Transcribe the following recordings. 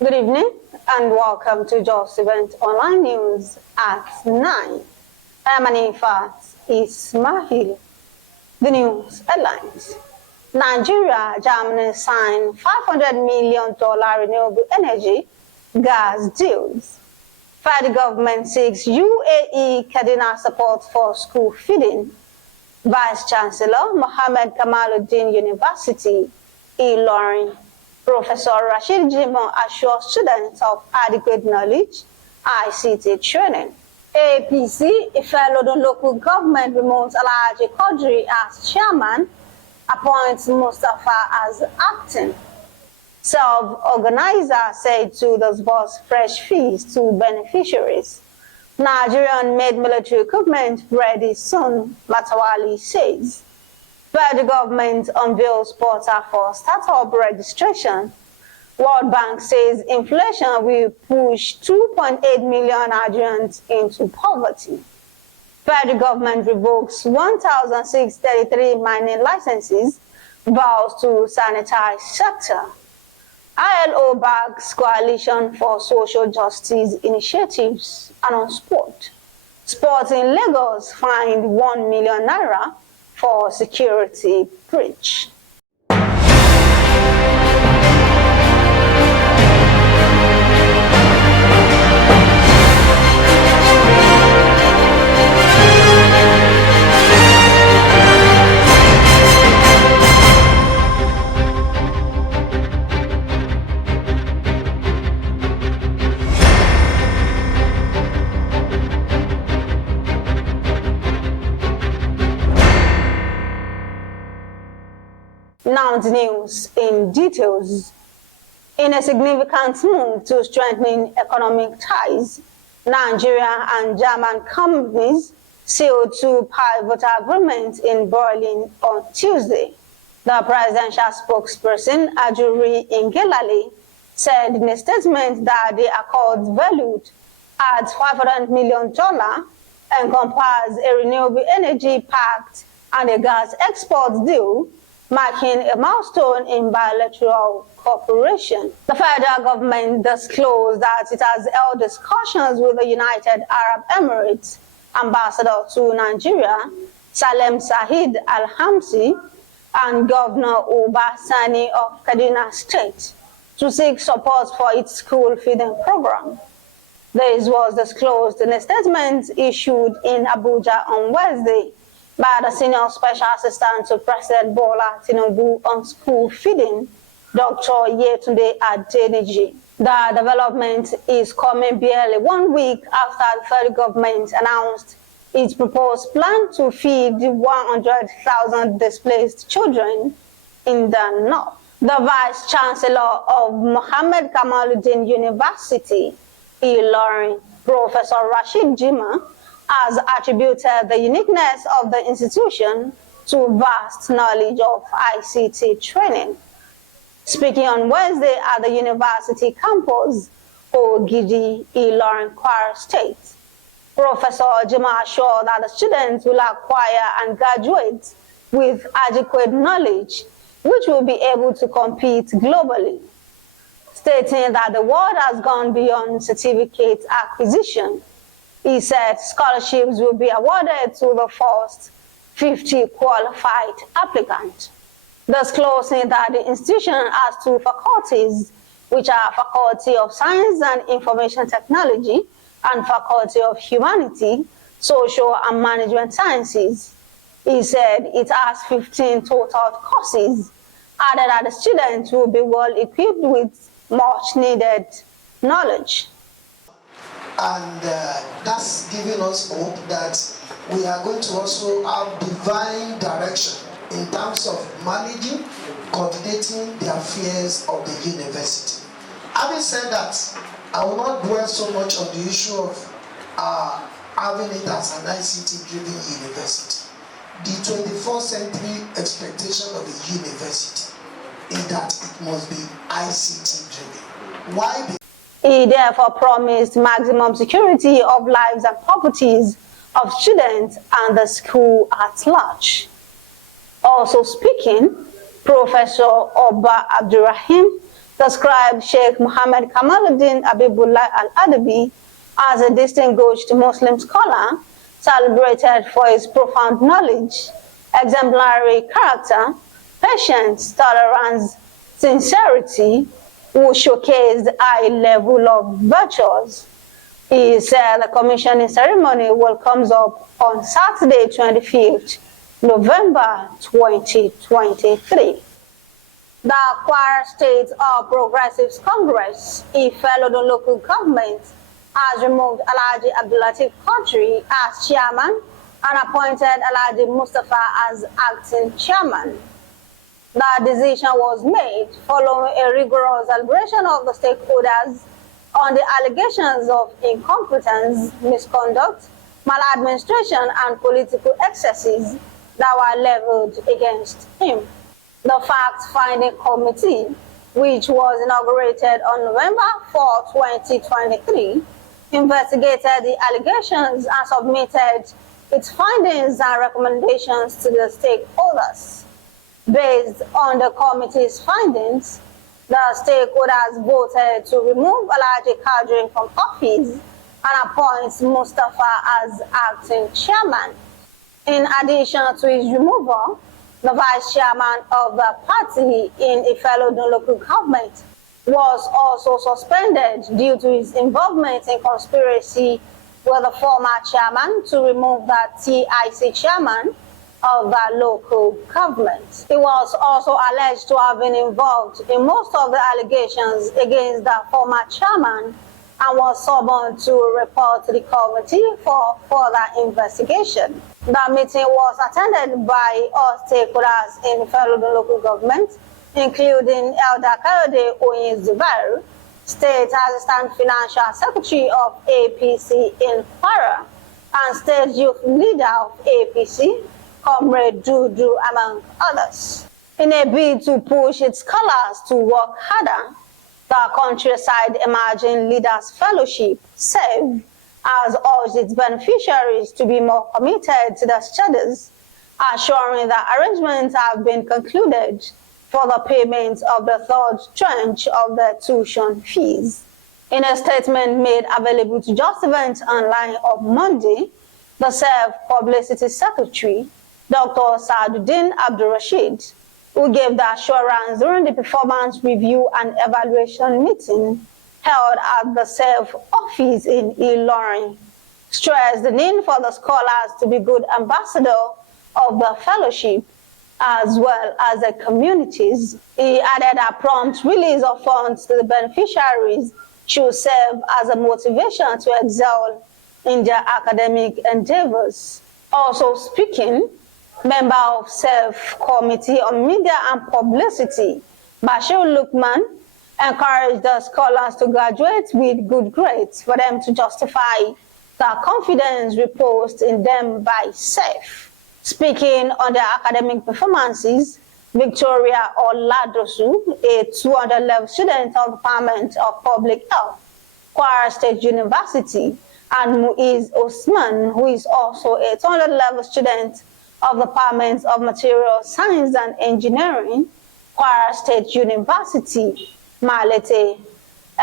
Good evening and welcome to Justeventonline News at 9. I'm Anifat Ismail. The news headlines. Nigeria, Germany signed $500 million renewable energy gas deals. Federal government seeks UAE Kaduna support for school feeding. Vice Chancellor Muhammed Kamalud-Deen University Ilorin. Professor Rasheed Jimoh assures students of adequate knowledge, ICT training. APC, Ifelodun local government removes Alhaji Quadir as chairman, appoints Mustapha as acting. CELF organiser said to disburse fresh fees to beneficiaries. Nigerian made military equipment ready soon, Matawali says. Federal government unveils portal for startup registration. World Bank says inflation will push 2.8 million Nigerians into poverty. Federal government revokes 1,633 mining licenses, vows to sanitize sector. ILO backs coalition for social justice initiatives. And on sport. Sports in Lagos fined 1 million naira for security breach. Now the news in details. In a significant move to strengthening economic ties, Nigeria and German companies sealed two pivotal agreements in Berlin on Tuesday. The presidential spokesperson, Ajuri Ngelale, said in a statement that the accords valued at $500 million encompass a renewable energy pact and a gas export deal, marking a milestone in bilateral cooperation. The federal government disclosed that it has held discussions with the United Arab Emirates ambassador to Nigeria, Salem Said Al-Hamsi, and Governor Uba Sani of Kaduna State to seek support for its school feeding program. This was disclosed in a statement issued in Abuja on Wednesday by the Senior Special Assistant to President Bola Tinubu on school feeding, Dr. Yetunde Adeniji. The development is coming barely 1 week after the federal government announced its proposed plan to feed 100,000 displaced children in the north. The Vice Chancellor of Muhammed Kamalud-Deen University Ilorin, Professor Rasheed Jimoh, has attributed the uniqueness of the institution to vast knowledge of ICT training. Speaking on Wednesday at the university campus, Ogidi, Ilorin, Kwara State, Professor Jimoh assured that the students will acquire and graduate with adequate knowledge, which will be able to compete globally, stating that the world has gone beyond certificate acquisition. He said scholarships will be awarded to the first 50 qualified applicants, disclosing that the institution has two faculties, which are Faculty of Science and Information Technology and Faculty of Humanity, Social and Management Sciences. He said it has 15 total courses, added that the students will be well equipped with much needed knowledge. And that's giving us hope that we are going to also have divine direction in terms of managing, coordinating the affairs of the university. Having said that, I will not dwell so much on the issue of having it as an ICT-driven university. The 21st century expectation of a university is that it must be ICT-driven. Why? He therefore promised maximum security of lives and properties of students and the school at large. Also speaking, Professor Oba Abdurrahim The scribe Sheikh Muhammed Kamalud-Deen Al-Adabi, as a distinguished Muslim scholar, celebrated for his profound knowledge, exemplary character, patience, tolerance, sincerity, who showcased a high level of virtues. He said the commissioning ceremony will come up on Saturday, 25th November 2023. The Kwara State Progressives Congress, Ifelodun local government, has removed Alhaji Abdulatif Quadir as chairman and appointed Alhaji Mustapha as acting chairman. The decision was made following a rigorous deliberation of the stakeholders on the allegations of incompetence, misconduct, maladministration, and political excesses that were leveled against him. The fact-finding committee, which was inaugurated on November 4, 2023, investigated the allegations and submitted its findings and recommendations to the stakeholders. Based on the committee's findings, the stakeholders voted to remove Alhaji Quadir from office and appoint Mustapha as acting chairman. In addition to his removal, the vice chairman of the party in Ifelodun local government was also suspended due to his involvement in conspiracy with the former chairman to remove the TIC chairman of the local government. He was also alleged to have been involved in most of the allegations against the former chairman and was summoned to report to the committee for further investigation. The meeting was attended by all stakeholders in federal local government, including Elder Kayode Oyin-Zubair, State Assistant Financial Secretary of APC in Kwara, and State Youth Leader of APC, Comrade Dudu, among others. In a bid to push its scholars to work harder, the Countryside Emerging Leaders Fellowship, CELF, has urged its beneficiaries to be more committed to their studies, assuring that arrangements have been concluded for the payment of the third tranche of the tuition fees. In a statement made available to Justeventonline on Monday, the CELF Publicity Secretary, Dr. Saaduddin Abdul-Rashid, who gave the assurance during the performance review and evaluation meeting held at the CELF office in Ilorin, stressed the need for the scholars to be good ambassadors of the fellowship as well as the communities. He added a prompt release of funds to the beneficiaries should serve as a motivation to excel in their academic endeavors. Also speaking, member of CELF Committee on Media and Publicity, Bashir Lukman, encouraged the scholars to graduate with good grades for them to justify the confidence reposed in them by CELF. Speaking on their academic performances, Victoria Oladosu, a 200-level student of the Department of Public Health, Kwara State University, and Muiz Osman, who is also a 200-level student of the Department of Material Science and Engineering, Kwara State University, Malete,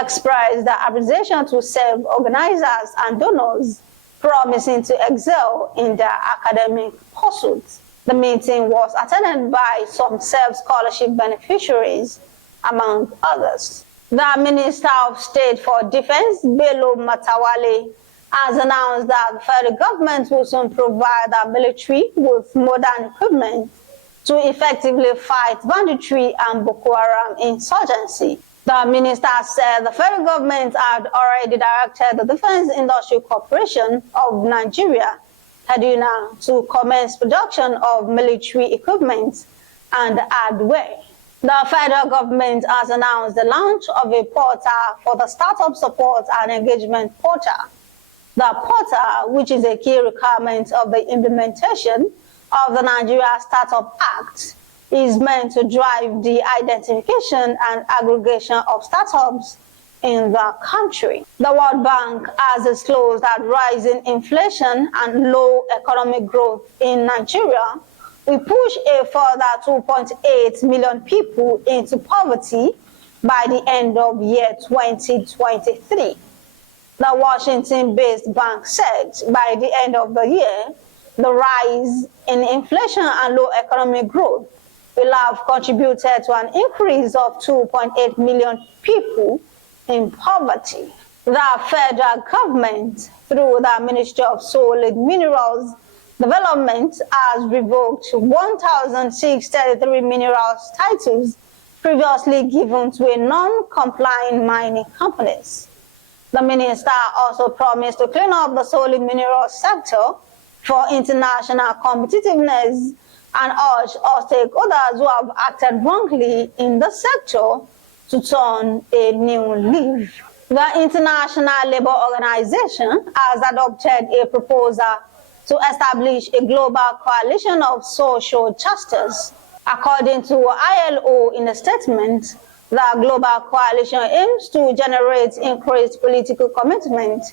expressed their appreciation to CELF organizers and donors, promising to excel in their academic pursuits. The meeting was attended by some CELF scholarship beneficiaries, among others. The Minister of State for Defense, Bello Matawale, has announced that the federal government will soon provide the military with modern equipment to effectively fight banditry and Boko Haram insurgency. The minister said the federal government had already directed the Defense Industry Corporation of Nigeria, Kaduna, to commence production of military equipment and hardware. The federal government has announced the launch of a portal for the Startup Support and Engagement Portal. The portal, which is a key requirement of the implementation of the Nigeria Startup Act, is meant to drive the identification and aggregation of startups in the country. The World Bank has disclosed that rising inflation and low economic growth in Nigeria will push a further 2.8 million people into poverty by the end of year 2023. The Washington-based bank said by the end of the year, the rise in inflation and low economic growth will have contributed to an increase of 2.8 million people in poverty. The federal government, through the Ministry of Solid Minerals Development, has revoked 1,633 minerals titles previously given to a non-compliant mining companies. The minister also promised to clean up the solid minerals sector for international competitiveness and urged all stakeholders who have acted wrongly in the sector to turn a new leaf. The International Labour Organization has adopted a proposal to establish a global coalition of social justice. According to ILO in a statement, the global coalition aims to generate increased political commitment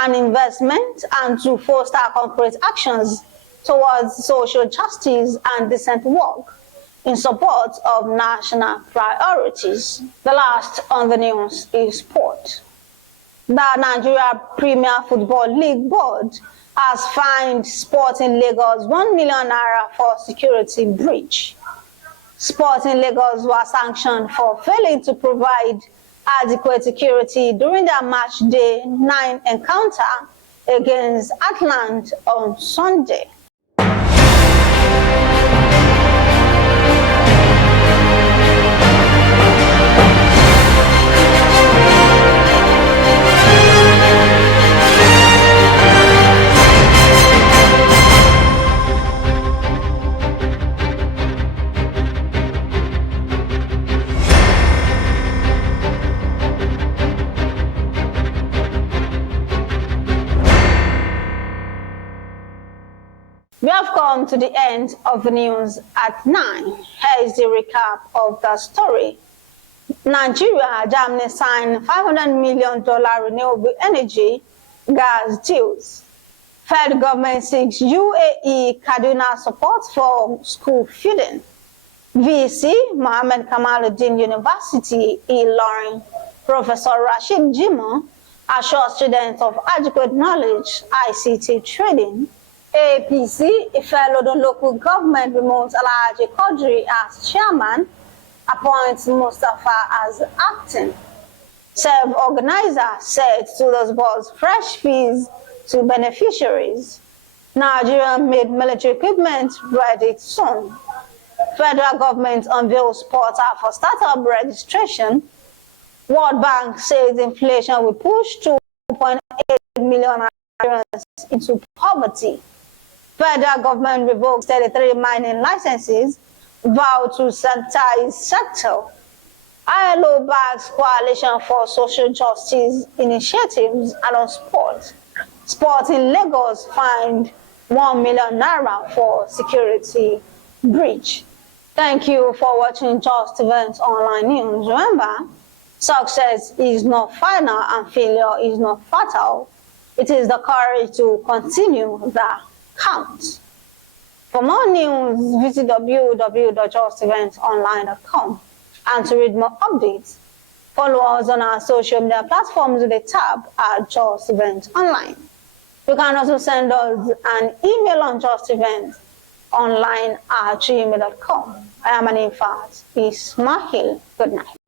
and investment and to foster concrete actions towards social justice and decent work in support of national priorities. The last on the news is sport. The Nigeria Premier Football League Board has fined Sporting Lagos 1 million naira for security breach. Sporting Lagos was sanctioned for failing to provide adequate security during their match day 9 encounter against Atlanta on Sunday. We have come to the end of the news at 9. Here is the recap of the story. Nigeria, Germany signed $500 million renewable energy gas deals. Federal government seeks UAE Kaduna support for school feeding. VC, Muhammed Kamalud-Deen University Ilorin, Prof Rasheed Jimoh assures students of adequate knowledge, ICT training. APC, Ifelodun local government removes Alhaji Quadir as chairman, appoints Mustapha as acting. CELF organiser said to disburse fresh fees to beneficiaries. Nigerians made military equipment ready soon. Federal government unveils portal for startup registration. World Bank says inflation will push 2.8 million Nigerians into poverty. Federal government revokes 33 mining licenses, vow to sanitize sector. ILO backs coalition for social justice initiatives and on sport. Sport in Lagos fined 1 million naira for security breach. Thank you for watching Justeventonline News. Remember, success is not final and failure is not fatal. It is the courage to continue that counts. For more news, visit www.justeventonline.com, and to read more updates, follow us on our social media platforms with a tab at Justeventonline. You can also send us an email on justeventonline@gmail.com. I am an infant, Ismail. Good night.